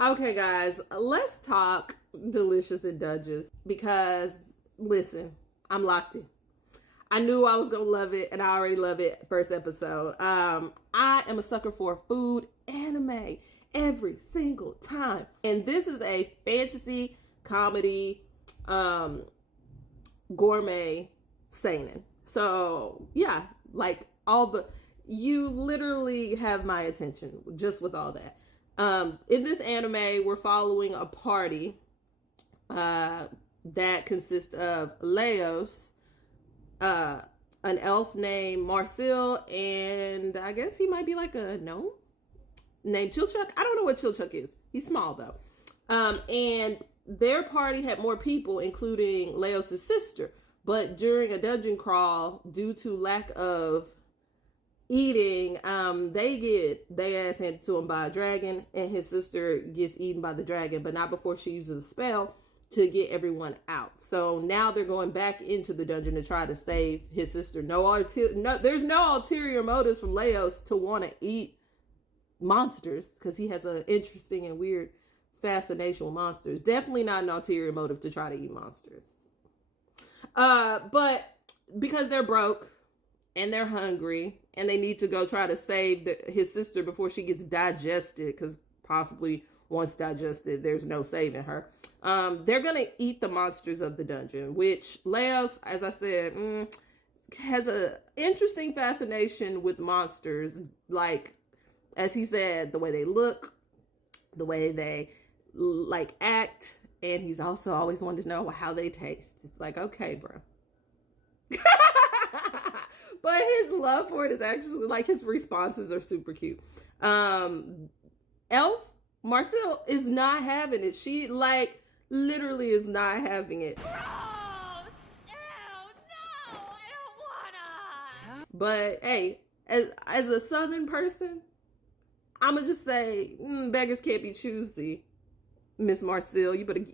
Okay, guys, let's talk Delicious in Dungeons because, listen, I'm locked in. I knew I was gonna love it, and I already love it. First episode. I am a sucker for food anime every single time, and this is a fantasy comedy, gourmet seinen. So yeah, like all the you literally have my attention just with all that. In this anime, we're following a party that consists of Leos, uh, an elf named Marcel, and I guess he might be like a gnome named Chilchuck. I don't know what Chilchuck is. He's small though. And their party had more people, including Leos' sister. But during a dungeon crawl, due to lack of eating, they get their ass handed to them by a dragon, and his sister gets eaten by the dragon, but not before she uses a spell to get everyone out. So now they're going back into the dungeon to try to save his sister. There's no ulterior motives from Leos to want to eat monsters because he has an interesting and weird fascination with monsters. Definitely not an ulterior motive to try to eat monsters. But because they're broke and they're hungry and they need to go try to save his sister before she gets digested, because possibly once digested, there's no saving her. They're going to eat the monsters of the dungeon, which Leos, as I said, has an interesting fascination with monsters. Like, as he said, the way they look, the way they like act, and he's also always wanted to know how they taste. It's like, okay, bro. But his love for it is actually like his responses are super cute. Elf Marcel is not having it. She like literally is not having it. Gross! Ew, no! I don't wanna! But hey, as a southern person, I'ma just say, beggars can't be choosy, Miss Marcel. You better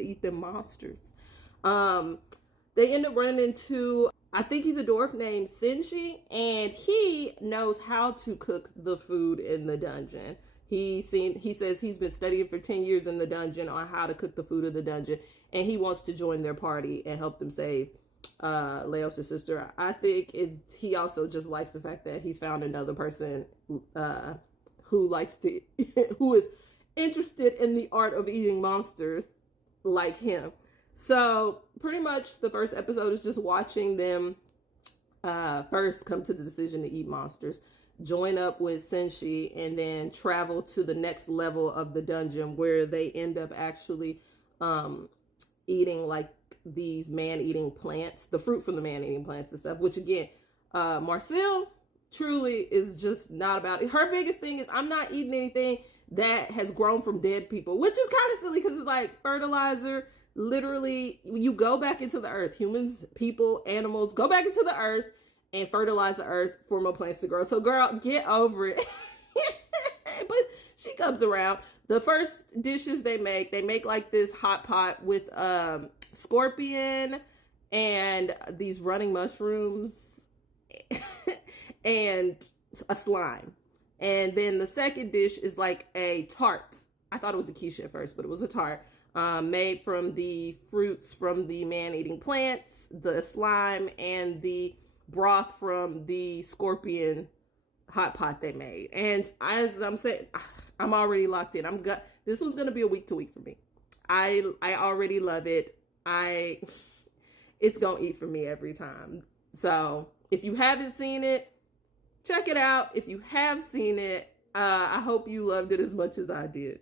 eat them monsters. They end up running into, I think he's a dwarf named Senshi, and he knows how to cook the food in the dungeon. He says he's been studying for 10 years in the dungeon on how to cook the food of the dungeon, and he wants to join their party and help them save Leos' sister. I think he also just likes the fact that he's found another person who who is interested in the art of eating monsters like him. So pretty much the first episode is just watching them first come to the decision to eat monsters, join up with Senshi, and then travel to the next level of the dungeon where they end up actually eating like these man-eating plants, the fruit from the man-eating plants and stuff, which again, Marcel truly is just not about it. Her biggest thing is, I'm not eating anything that has grown from dead people, which is kind of silly because it's like fertilizer. Literally, you go back into the earth. Humans, people, animals go back into the earth and fertilize the earth for more plants to grow. So girl, get over it. But she comes around. The first dishes they make like this hot pot with scorpion and these running mushrooms and a slime. And then the second dish is like a tart. I thought it was a quiche at first, but it was a tart. Made from the fruits from the man-eating plants, the slime, and the broth from the scorpion hot pot they made. And as I'm saying, I'm already locked in. This one's gonna be a week to week for me. I already love it. It's gonna eat for me every time. So if you haven't seen it, check it out. If you have seen it, I hope you loved it as much as I did.